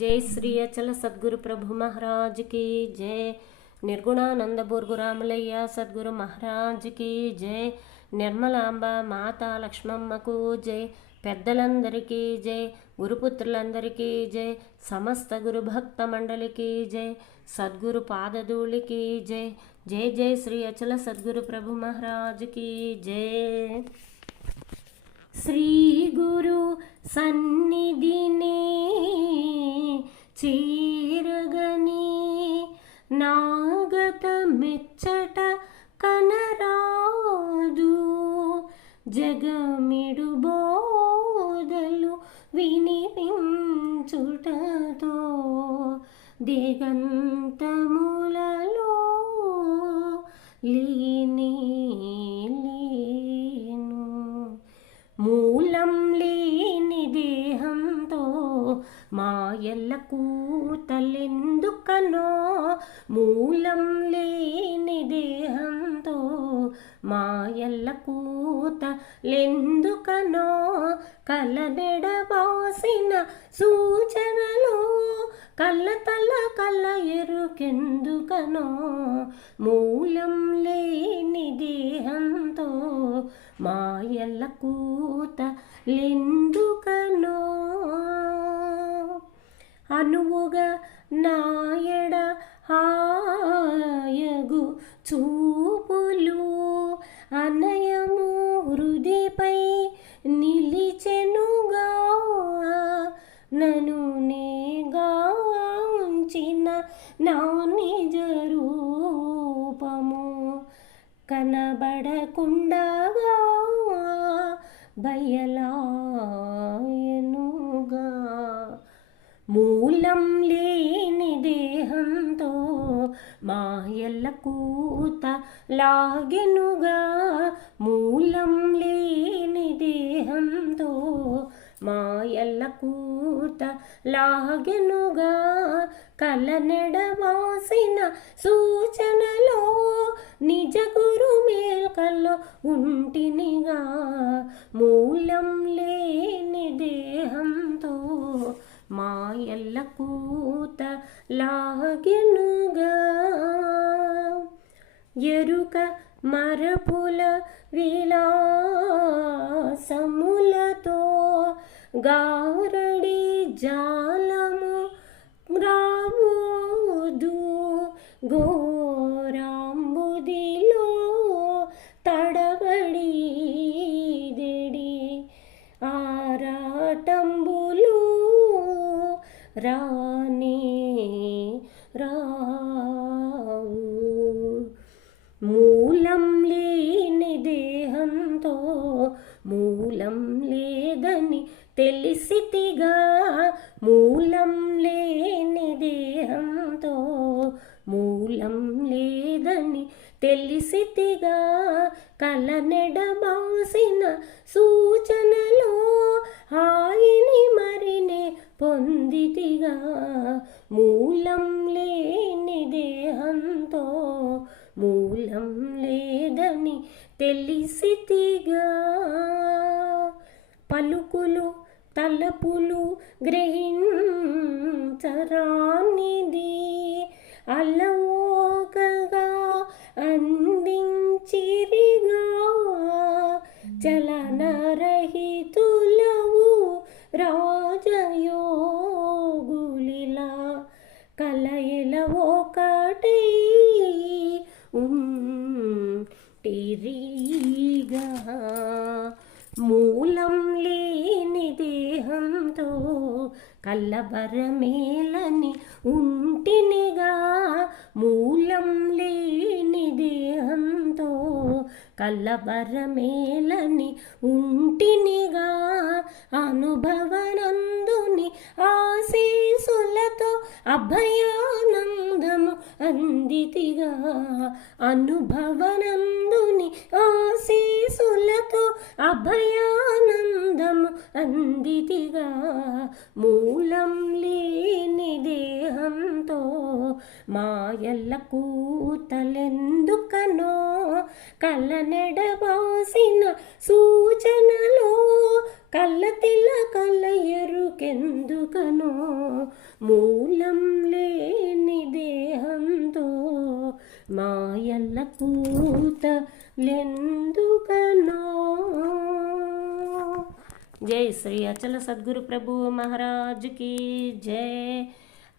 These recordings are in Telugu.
जय श्री अचल सद्गुरु प्रभु महाराज की जय। निर्गुणानंद बूर्गुरामुलయ్య सद्गुरु महाराज की जय। నిర్మలాంబ మాతా లక్ష్మమ్మకు జై। పెద్దలందరికీ జై, గురుపుత్రులందరికీ జై, సమస్త గురు భక్త మండలికి జై, సద్గురు పాదధూళికి జై। జై జై శ్రీ అచల సద్గురు ప్రభు మహారాజ్ की जय। శ్రీ గురు సన్నిధిని చేరగని నాగత మెచ్చట కనరాదు, జగమిడు బోధలు వినిపించుటతో దిగంతములలో లీని లేను। మూలం లేని దేహంతో మాయలకు తలెందుకనో, మూలం లేని దేహంతో మాయలకు తలెందుకనో, కలనెడబాసిన సూచనలో కళ్ళ ఎరుకెందుకనో, మూలం లేని దేహంతో మాయలకు తలెందుకనో। అనువుగా నాయడ హాయగు చూపులు అనయము హృదిపై నిలిచెనుగా, నను నేగాంచిన నా నిజ రూపము కనబడకుండగా బయలాయనుగా। మూలం లేని దేహంతో మాయలకు తలాగెనుగా, మూలం లేని దేహంతో మాయలకు తలాగెనుగా, కలనెడవాసిన సూచనలో నిజ గురు మేల్కల్లో ఉంటినిగా, మూలం లేని దేహంతో మాయలకు తలాగెనుగా। ఎరుక మరపుల విలాసములతో గారడి జాలము రావోదు, ఘోరాంబుదిలో తడబడి దెడి ఆరాటంబులు రానే రావు। మూలం లేని దేహంతో మూలం లేదని తెలిసితిగా, మూలం లేని దేహంతో మూలం లేదని తెలిసితిగా, కలనెడబాసిన సూచనలో హాయిని మరినే పొందితిగా, మూలం లేని దేహంతో మూలం లేదని తెలిసితిగా। పలుకులు తలపులు గ్రహించరానిది అలవోకగా అందించిరిగా, చలనరహితులవు రాజయోగులిలా కలయిల ఒకటై ఉంటిరిగా। మూలం లేని దేహంతో కల్లబరమేలని ఉంటినిగా, మూలం లేని దేహంతో కల్లబరమేలని ఉంటినిగా, అనుభవనందుని ఆశీసులతో అభయానందము అందితిగా, అనుభవనందుని ఆశీసులతో అభయానందము అందితిగా, మూలం లేని దేహంతో మాయలకు తలెందుకనో, కలనెడబాసిన సూచనలో కళ్ళ తెల్ల కళ్ళ ఎరుకెందుకనో మూలం లేని దేహంతో మాయల్ల కూతలెందుకనో. జై శ్రీ అచల సద్గురు ప్రభు మహారాజుకి జై.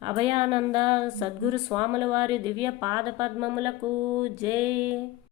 అభయానంద సద్గురు స్వాముల వారి దివ్య పాద పద్మములకు జై.